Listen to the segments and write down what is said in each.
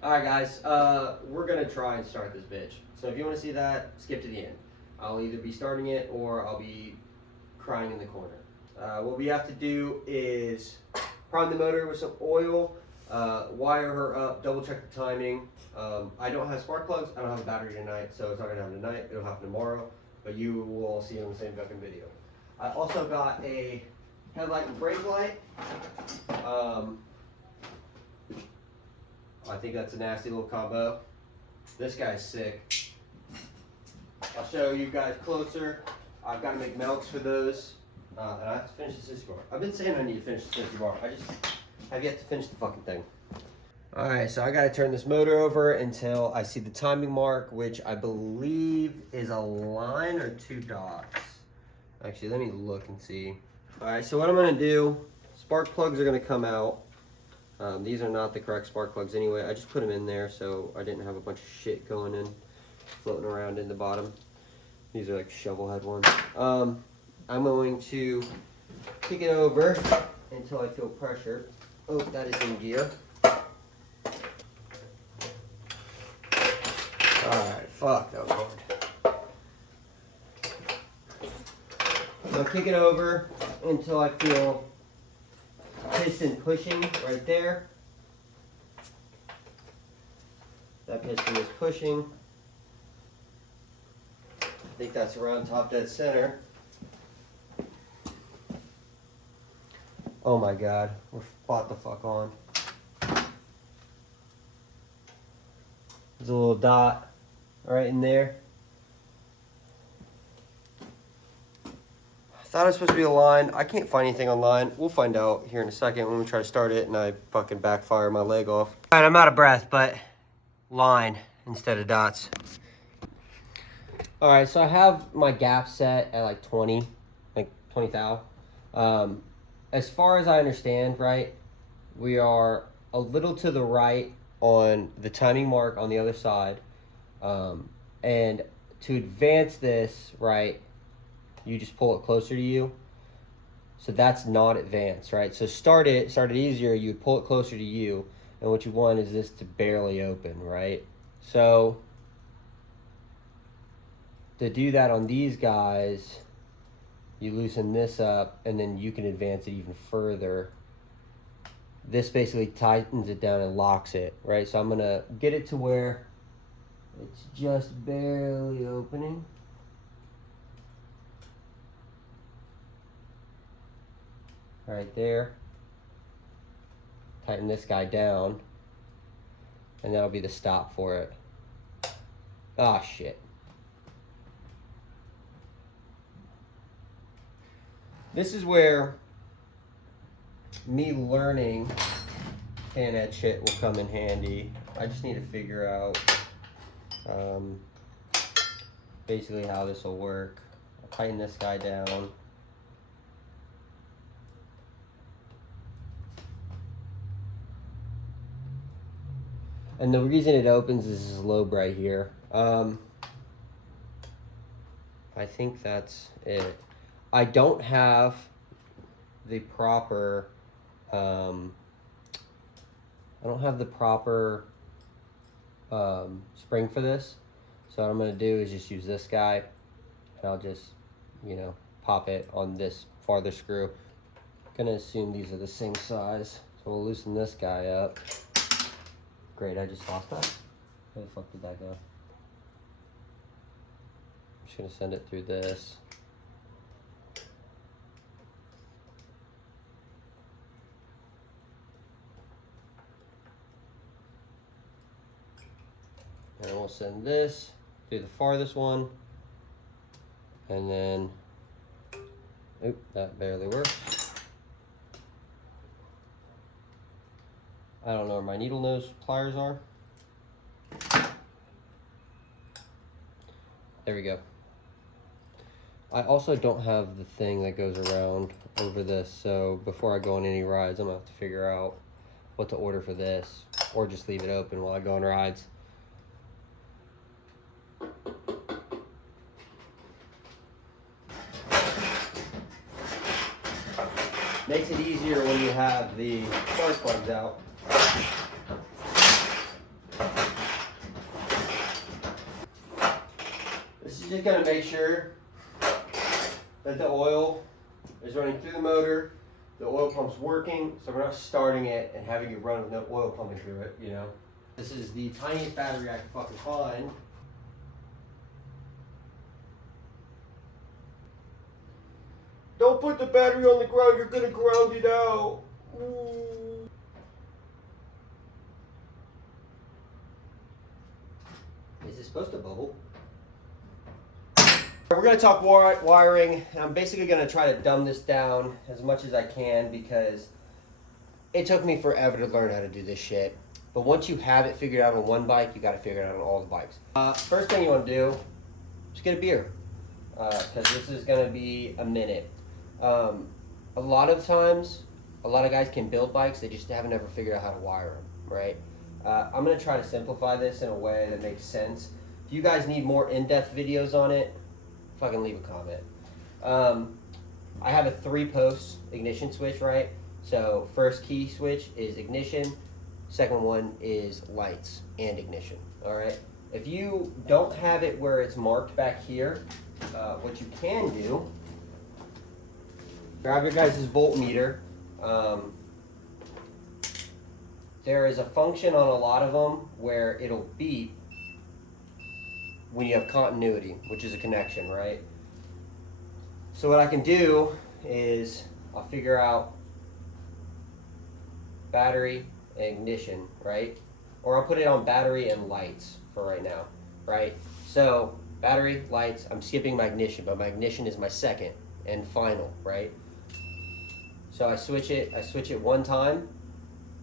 Alright guys, we're gonna try and start this bitch. So if you want to see that, skip to the end. I'll either be starting it or I'll be crying in the corner. What we have to do is prime the motor with some oil, wire her up, double check the timing. I don't have spark plugs, I don't have a battery tonight, so it's not gonna happen tonight, it'll happen tomorrow, but you will all see it on the same fucking video. I also got a headlight and brake light. I think that's a nasty little combo. This guy's sick. I'll show you guys closer. I've got to make mounts for those. And I have to finish the 60 bar. I've been saying I need to finish the 60 bar. I just have yet to finish the fucking thing. Alright, so I got to turn this motor over until I see the timing mark, which I believe is a line or 2 dots. Actually, let me look and see. Alright, so what I'm going to do, spark plugs are going to come out. These are not the correct spark plugs anyway. I just put them in there so I didn't have a bunch of shit going in, floating around in the bottom. These are like shovel head ones. I'm going to kick it over until I feel pressure. Oh, that is in gear. Alright, fuck, that was hard. So kick it over until I feel piston pushing right there. That piston is pushing. I think that's around top dead center. Oh my god, we're spot the fuck on. There's a little dot right in there. I thought it was supposed to be a line. I can't find anything online. We'll find out here in a second when we try to start it and I fucking backfire my leg off. All right, I'm out of breath, but line instead of dots. All right, so I have my gap set at like 20 thou. As far as I understand, right, we are a little to the right on the timing mark on the other side. And to advance this, right, you just pull it closer to you. So that's not advanced, right? So start it easier, you would pull it closer to you, and what you want is this to barely open, right? So to do that on these guys, you loosen this up and then you can advance it even further. This basically tightens it down and locks it, right? So I'm gonna get it to where it's just barely opening. Right there. Tighten this guy down. And that'll be the stop for it. Ah, shit. This is where me learning Panhead shit will come in handy. I just need to figure out basically how this will work. I'll tighten this guy down. And the reason it opens is this lobe right here. I think that's it. I don't have the proper, spring for this. So what I'm gonna do is just use this guy, and I'll just, pop it on this farther screw. Gonna assume these are the same size. So we'll loosen this guy up. Great, I just lost that. Where the fuck did that go? I'm just gonna send it through this. And we'll send this through the farthest one. And then, oop, that barely works. I don't know where my needle nose pliers are. There we go. I also don't have the thing that goes around over this, so before I go on any rides, I'm gonna have to figure out what to order for this, or just leave it open while I go on rides. Makes it easier when you have the spark plugs out. Just gonna make sure that the oil is running through the motor, the oil pump's working, so we're not starting it and having it run with no oil pumping through it, you know. This is the tiniest battery I can fucking find. Don't put the battery on the ground, you're gonna ground it out. Ooh. Is it supposed to bubble? We're going to talk wiring, and I'm basically going to try to dumb this down as much as I can because it took me forever to learn how to do this shit. But once you have it figured out on one bike, you got to figure it out on all the bikes. First thing you want to do is get a beer because this is going to be a minute. A lot of times, a lot of guys can build bikes, they just haven't ever figured out how to wire them, right? I'm going to try to simplify this in a way that makes sense. If you guys need more in-depth videos on it, fucking leave a comment. I have a 3-post ignition switch, right? So first key switch is ignition, second one is lights and ignition, all right? If you don't have it where it's marked back here, what you can do, grab your guys' voltmeter. There is a function on a lot of them where it'll beep when you have continuity, which is a connection, right? So what I can do is I'll figure out battery and ignition, right? Or I'll put it on battery and lights for right now, right? So battery, lights, I'm skipping my ignition, but my ignition is my second and final, right? So I switch it one time.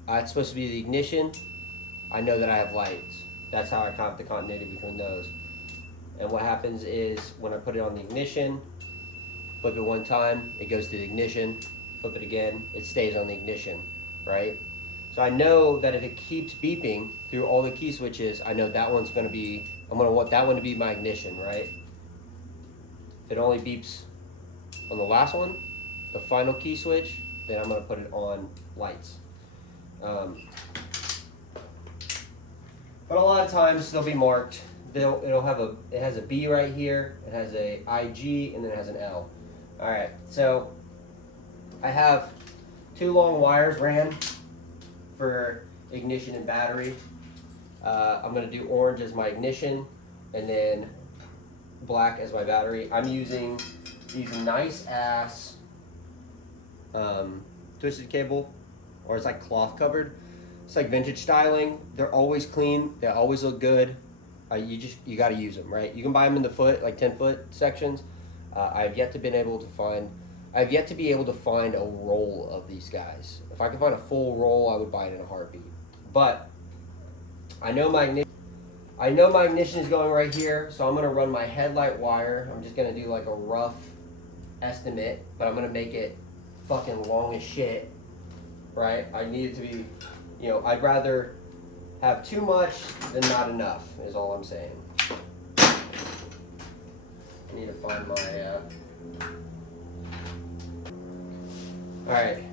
It's supposed to be the ignition. I know that I have lights. That's how I count the continuity between those. And what happens is when I put it on the ignition, flip it one time, it goes to the ignition, flip it again, it stays on the ignition, right? So I know that if it keeps beeping through all the key switches, I know that one's gonna be, I'm gonna want that one to be my ignition, right? If it only beeps on the last one, the final key switch, then I'm gonna put it on lights. But a lot of times they'll be marked. It has a B right here, it has a IG, and then it has an L. All right, so I have 2 long wires ran for ignition and battery. I'm gonna do orange as my ignition, and then black as my battery. I'm using these nice ass twisted cable, or it's like cloth covered. It's like vintage styling. They're always clean. They always look good. You got to use them, right? You can buy them in the foot, like 10-foot sections. I've yet to be able to find a roll of these guys. If I could find a full roll, I would buy it in a heartbeat. But I know my ignition is going right here, so I'm gonna run my headlight wire. I'm just gonna do like a rough estimate, but I'm gonna make it fucking long as shit, right? I need it to be, I'd rather have too much than not enough, is all I'm saying. I need to find my, alright.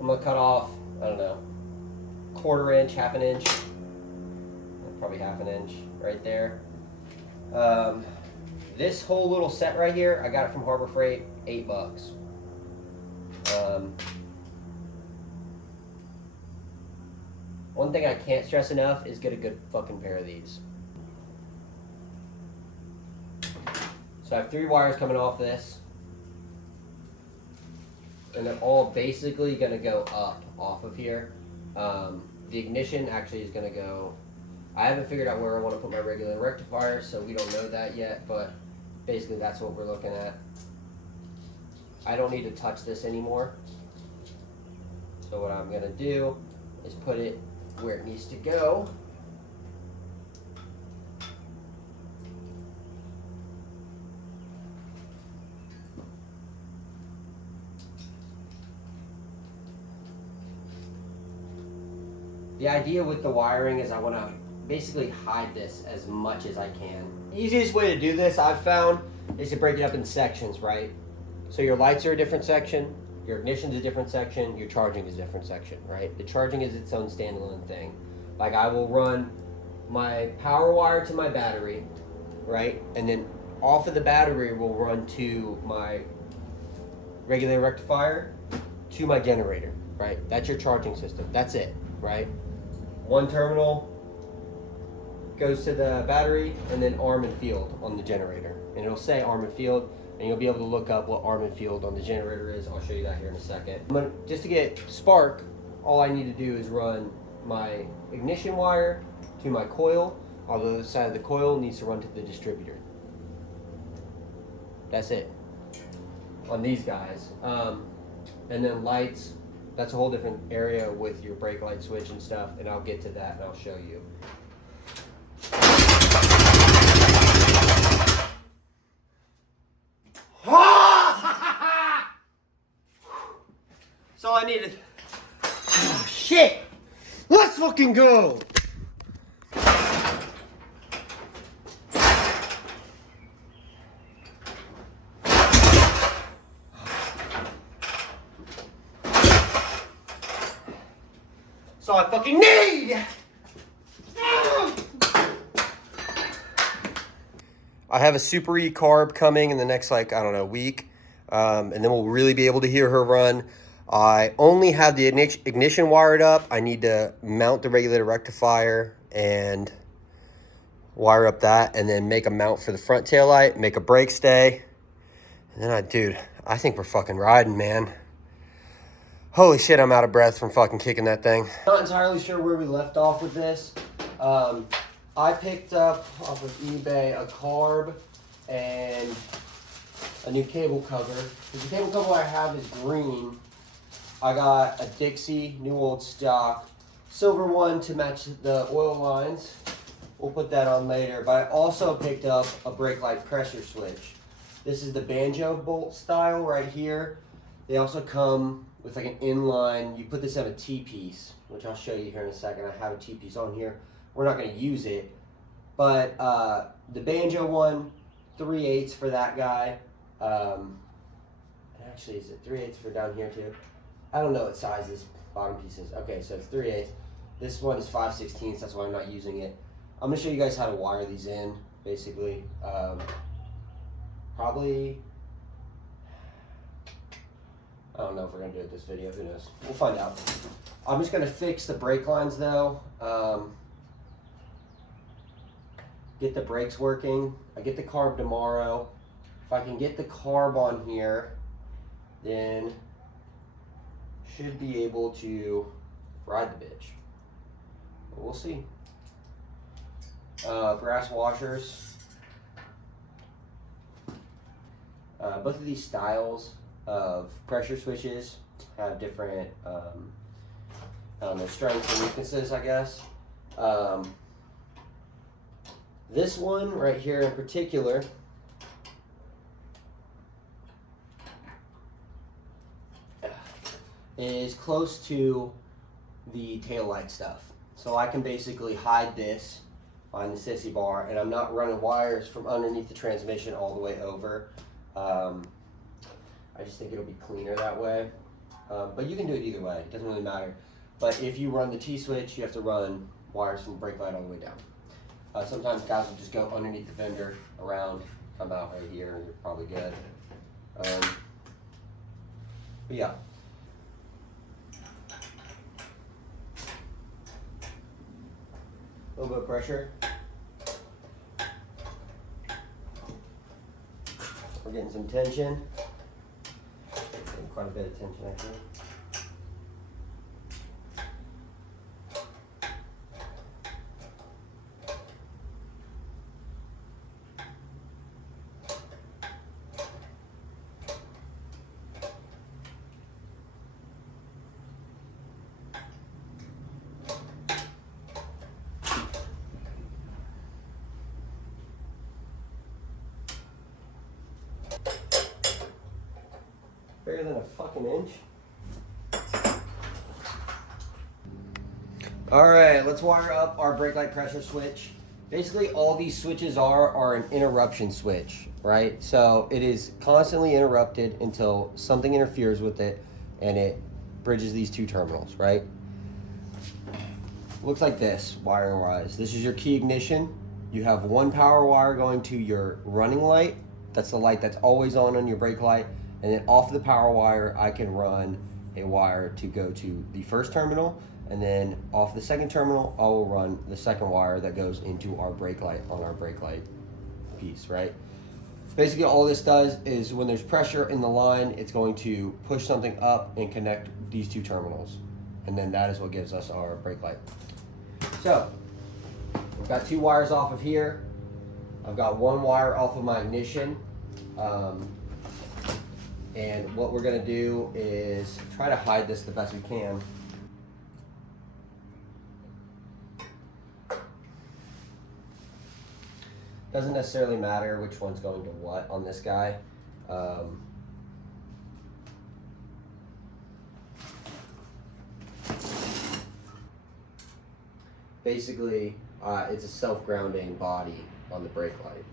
I'm gonna cut off, I don't know, 1/4 inch, 1/2 inch, probably 1/2 inch right there. This whole little set right here, I got it from Harbor Freight, $8. One thing I can't stress enough is get a good fucking pair of these. So I have 3 wires coming off this, and they're all basically gonna go up off of here. The ignition actually is gonna go, I haven't figured out where I want to put my regular rectifier, so we don't know that yet, but basically that's what we're looking at. I don't need to touch this anymore. So what I'm gonna do is put it where it needs to go. The idea with the wiring is I want to basically hide this as much as I can. The easiest way to do this, I've found, is to break it up in sections, right? So your lights are a different section, your ignition's a different section, your charging is a different section, right? The charging is its own standalone thing. Like I will run my power wire to my battery, right? And then off of the battery will run to my regulator rectifier to my generator, right? That's your charging system. That's it, right? One terminal goes to the battery, and then arm and field on the generator. And it'll say arm and field, and you'll be able to look up what arm and field on the generator is. I'll show you that here in a second. Just to get spark, all I need to do is run my ignition wire to my coil, although the side of the coil needs to run to the distributor. That's it on these guys. And then lights, that's a whole different area with your brake light switch and stuff, and I'll get to that and I'll show you. So I needed. Oh, shit! Let's fucking go! So I fucking need. I have a Super E carb coming in the next, like, I don't know, week. And then we'll really be able to hear her run. I only have the ignition wired up. I need to mount the regulator rectifier and wire up that, and then make a mount for the front tail light, make a brake stay. And then dude, I think we're fucking riding, man. Holy shit, I'm out of breath from fucking kicking that thing. Not entirely sure where we left off with this. I picked up off of eBay a carb and a new cable cover. The cable cover I have is green. I got a Dixie, new old stock, silver one to match the oil lines. We'll put that on later. But I also picked up a brake light pressure switch. This is the banjo bolt style right here. They also come with like an inline. You put this on a T-piece, which I'll show you here in a second. I have a T-piece on here. We're not going to use it. But the banjo one, 3/8 for that guy. Actually, is it 3/8 for down here too? I don't know what size this bottom piece is. Okay, so it's 3/8. This one is 5/16. That's why I'm not using it. I'm going to show you guys how to wire these in, basically. Probably, I don't know if we're going to do it this video. Who knows? We'll find out. I'm just going to fix the brake lines, though. Get the brakes working. I get the carb tomorrow. If I can get the carb on here, then should be able to ride the bitch. But we'll see. Brass washers. Both of these styles of pressure switches have different, I don't know, strengths and weaknesses, I guess. This one right here in particular is close to the tail light stuff. So I can basically hide this on the sissy bar, and I'm not running wires from underneath the transmission all the way over. I just think it'll be cleaner that way. But you can do it either way. It doesn't really matter. But if you run the T-switch, you have to run wires from the brake light all the way down. Sometimes guys will just go underneath the fender, around, come out right here, and you're probably good. But yeah. A little bit of pressure. We're getting some tension. Getting quite a bit of tension actually. Bigger than a fucking inch. Alright, let's wire up our brake light pressure switch. Basically all these switches are an interruption switch, right? So it is constantly interrupted until something interferes with it and it bridges these two terminals, right? Looks like this, wiring wise. This is your key ignition, You have one power wire going to your running light. That's the light that's always on your brake light. And then off the power wire, I can run a wire to go to the first terminal. And then off the second terminal, I will run the second wire that goes into our brake light on our brake light piece, right? Basically, all this does is when there's pressure in the line, it's going to push something up and connect these two terminals. And then that is what gives us our brake light. So, I've got two wires off of here. I've got one wire off of my ignition. And what we're gonna do is try to hide this the best we can. Doesn't necessarily matter which one's going to what on this guy. Basically, it's a self-grounding body on the brake light.